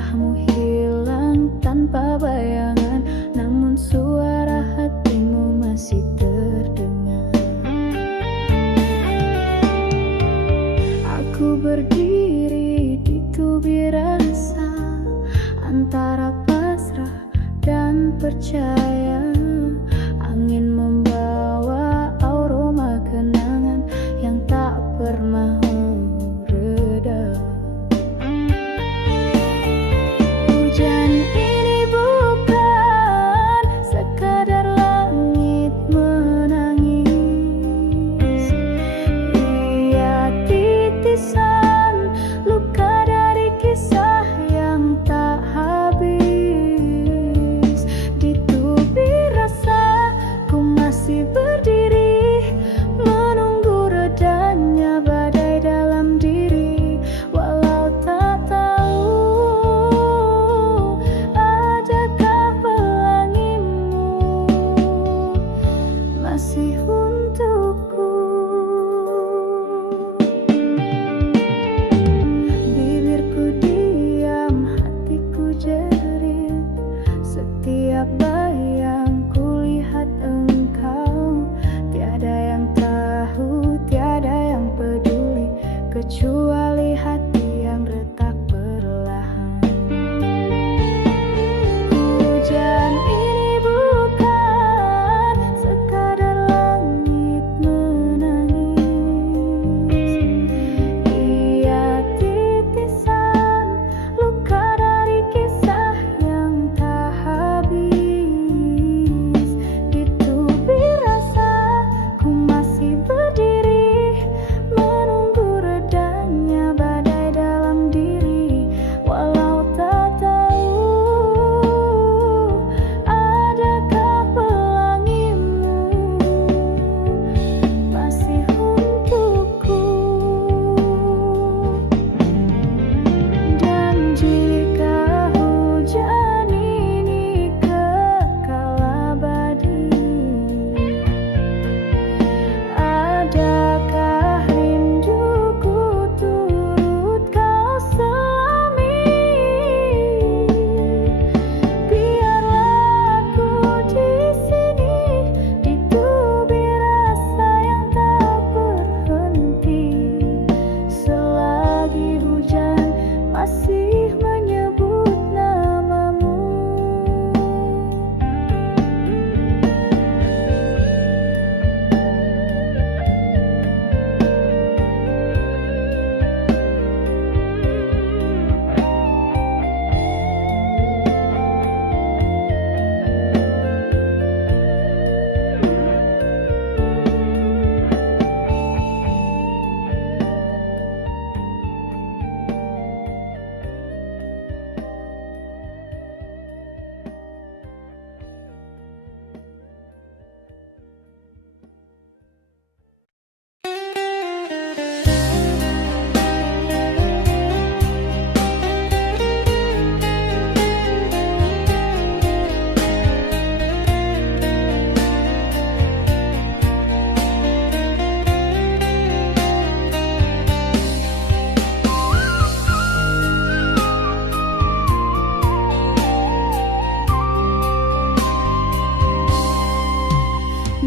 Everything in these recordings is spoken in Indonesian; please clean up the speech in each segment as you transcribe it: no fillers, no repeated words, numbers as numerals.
Langkahmu hilang tanpa bayangan, namun suara hatimu masih terdengar. Aku berdiri di tubir rasa, antara pasrah dan percaya. Angin membawa aroma kenangan yang tak pernah mereda. Hujan ini bukan sekadar langit menangis, ia titisan luka dari kisah yang tak habis. Di tubir rasa ku masih berdiri, menunggu redanya badai dalam diri. Walau tak tahu adakah pelangimu masih untukku. Bibirku diam, hatiku jerit, setiap bayang kulihat engkau. Tiada yang tahu, tiada yang peduli, kecuali hati yang retak perlahan. Hujan ini bukan sekadar langit menangis, ia titisan luka dari kisah yang tak habis. Di tubir rasa ku masih berdiri, menunggu redanya badai dalam diri. Walau tak tahu adakah pelangimu masih untukku. Dan jika hujan ini kekal abadi, adakah rinduku turut kau selami? Biarlah aku di sini, di tubir rasa yang tak berhenti, selagi hujan masih menyebut namamu.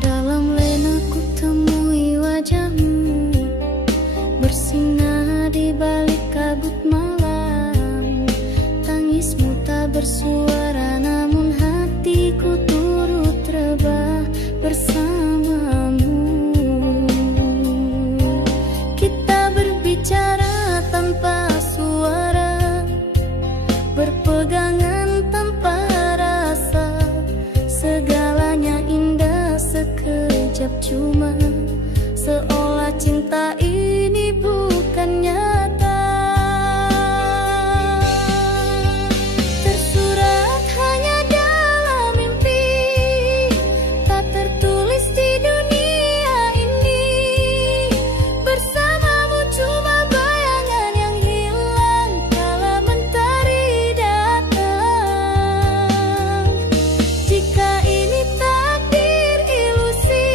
Dalam lena ku temui wajahmu, bersinar di balik kabut malam. Tangismu tak bersuara, namun hatiku turut rebah bersamamu. Kita berbicara tanpa suara, berpegangan tanpa rasa. Segalanya indah sekejap, cuma seolah cinta ini bukan nyata. Tersurat hanya dalam mimpi, tak tertulis di dunia ini. Bersamamu cuma bayangan yang hilang kala mentari datang. Jika ini takdir ilusi,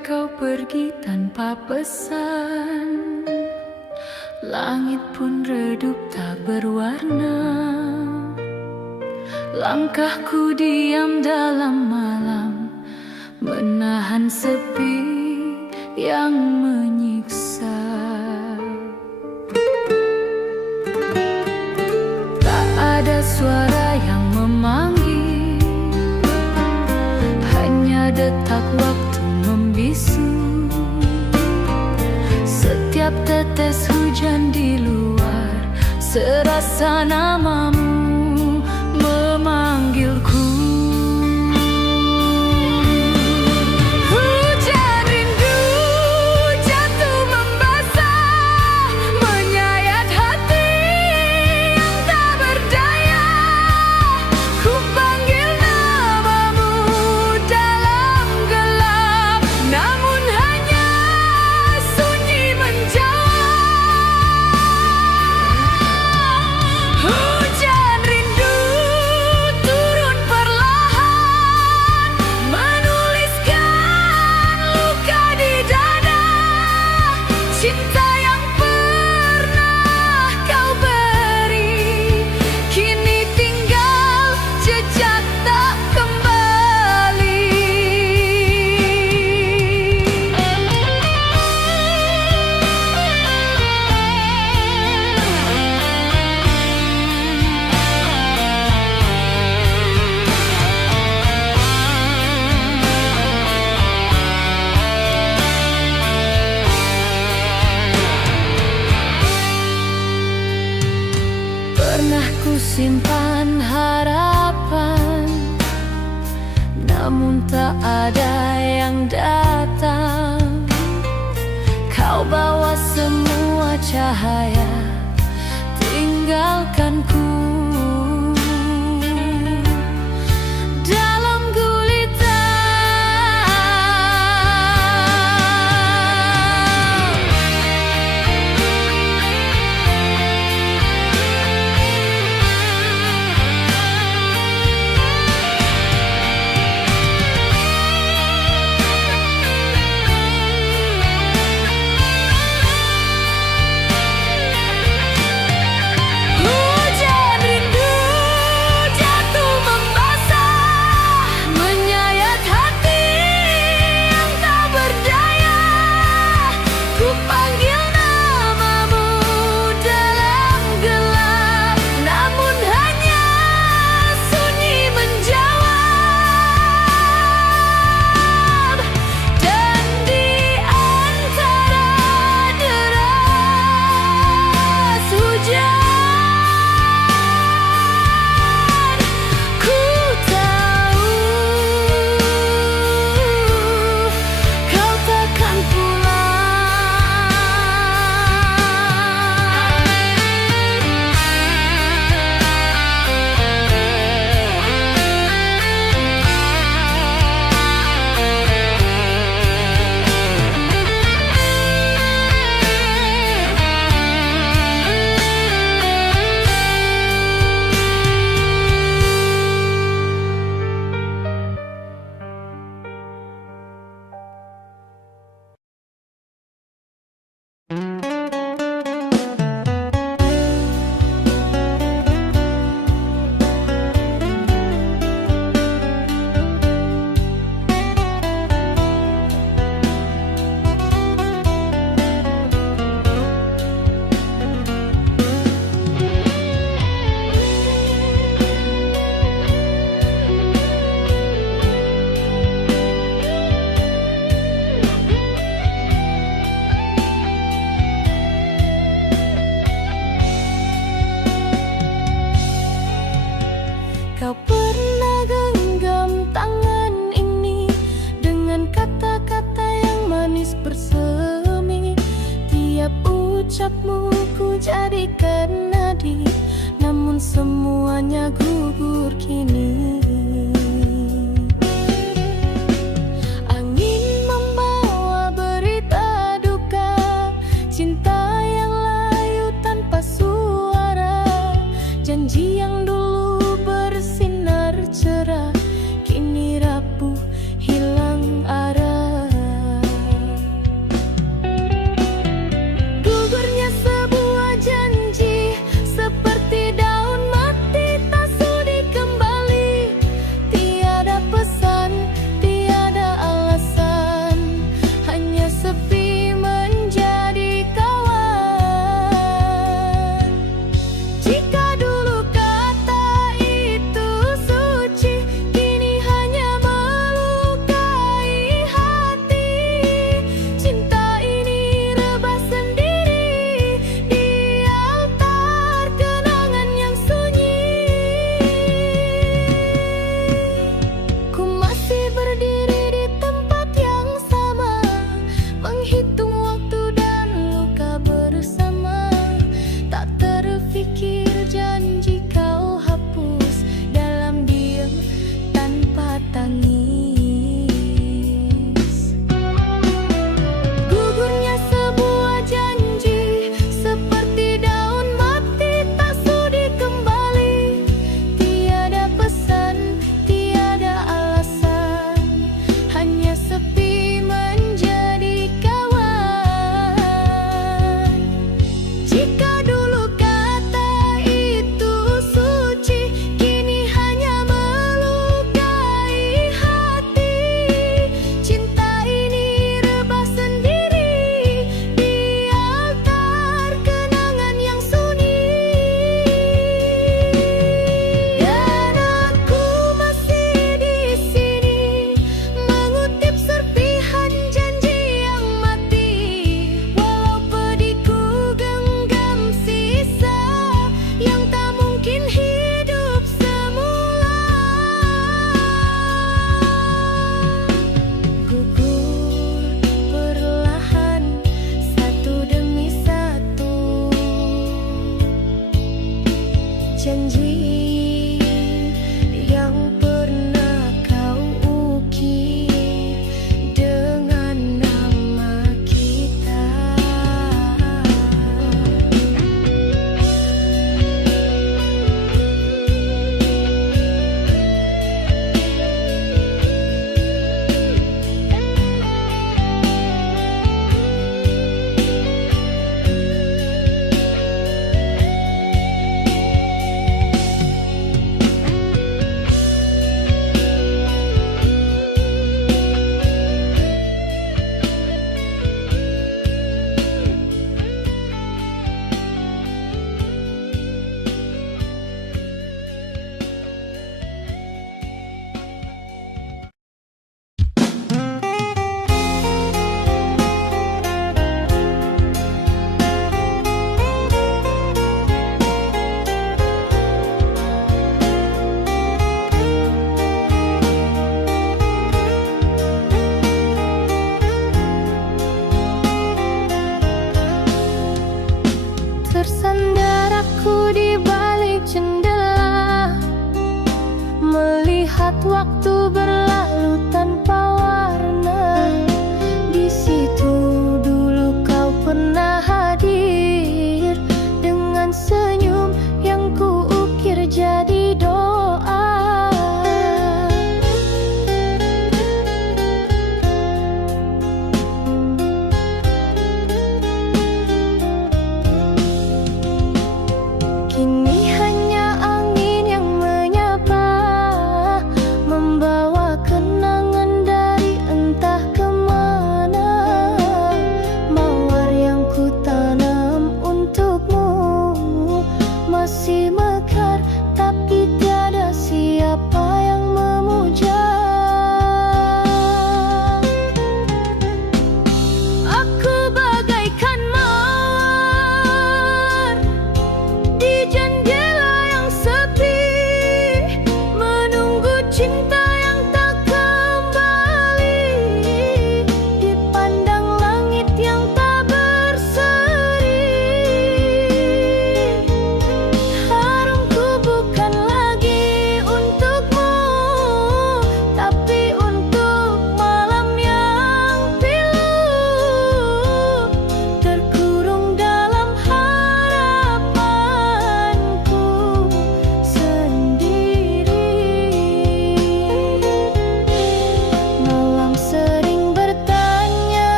Sejak kau pergi tanpa pesan, langit pun redup tak berwarna. Langkahku diam dalam malam, menahan sepi yang menyiksa. Tak ada suara yang memanggil, hanya detak waktu membisu. Setiap tetes hujan di luar, serasa namamu memanggilku. Hujan rindu jatuh membasah, menyayat hati yang tak berdaya. Ku panggil namamu dalam gelap, namun hanya sunyi menjawab. Hujan rindu turun perlahan, menuliskan luka di dada. Cinta yang pernah kau beri, kini tinggal jejak tak kembali. Pernah ku simpan harapan, namun tak ada yang datang. Kau bawa semua cahaya, tinggalkanku dalam gulita. Hujan rindu jatuh membasah, menyayat hati yang tak berdaya. Ku panggil namamu dalam gelap, namun hanya sunyi menjawab. Dan di antara deras hujan, ku tahu kau takkan Kau pernah genggam tangan ini dengan kata-kata yang manis bersemi. Tiap ucapmu ku jadikan nadi, namun semuanya gugur kini. Angin membawa berita duka, cinta yang layu tanpa suara. Janji yang dulu bersinar cerah, kini rapuh hilang arah. menghitung waktu dan luka bersama. Tak terfikir janji kau hapus dalam diam tanpa tangis. Gugurnya sebuah janji seperti daun mati tak sudi kembali. Tiada pesan, tiada alasan, hanya sepi menjadi kawan. Jika dulu kata itu suci, kini hanya melukai hati. Cinta ini rebah sendiri di altar kenangan yang sunyi. Dan aku masih di sini mengutip serpihan janji yang mati. Walau pedihku genggam sisa yang tak mungkin hidup semula. Gugur perlahan satu demi satu janji yang pernah kau ukir dengan nama kita. Bersandar aku di balik jendela, melihat waktu berlalu tanpa warna. Di situ dulu kau pernah hadir dengan senyum yang kuukir jadi doa. Kini hanya angin yang menyapa, membawa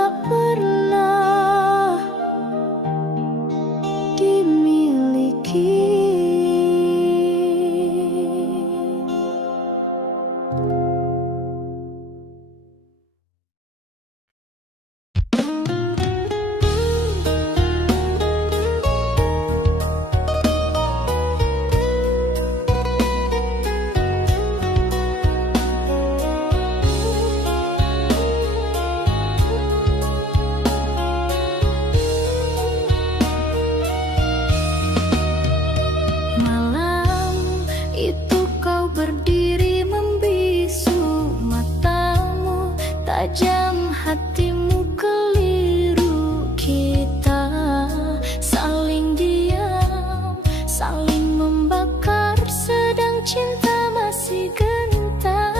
tak pernah dimiliki. Malam itu kau berdiri membisu, matamu tajam, hatimu keliru. Kita saling diam, saling membakar, sedang cinta masih gentar.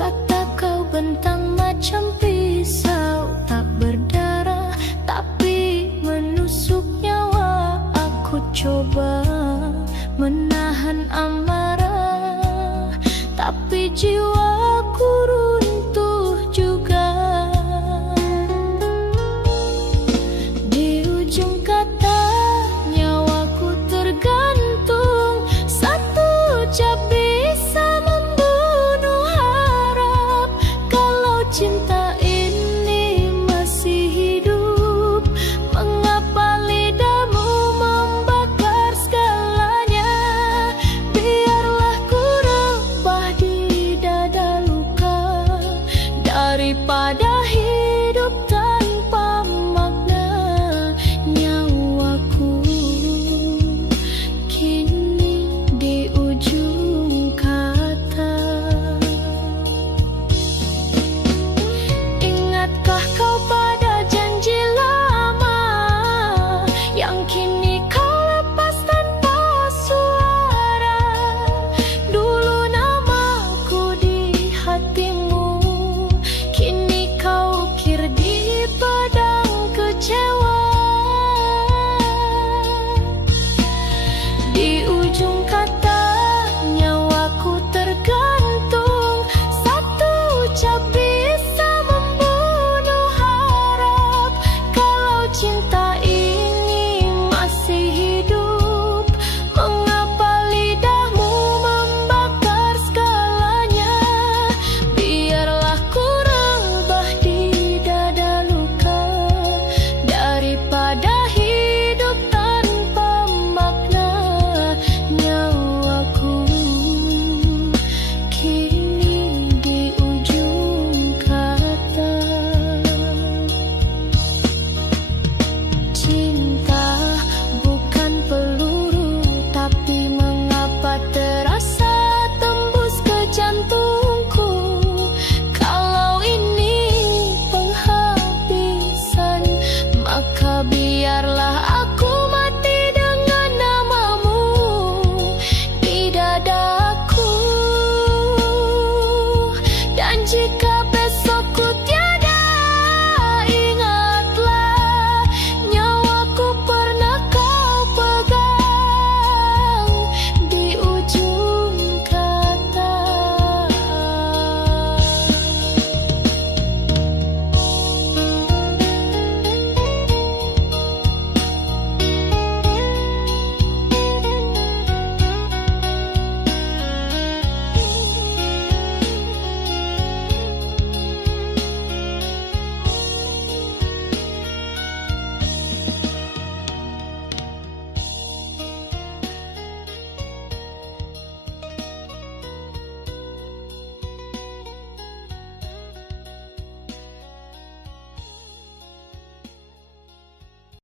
Kata kau bentang macam pisau, tak berdarah tapi menusuk nyawa. Aku coba menahan amarah, tapi jiwaku runtuh juga. Di ujung kata nyawaku tergantung, satu ucap bisa membunuh harap. Kalau cinta ini masih hidup, mengapa lidahmu membakar segalanya? Biarlah ku rebah di dada luka daripada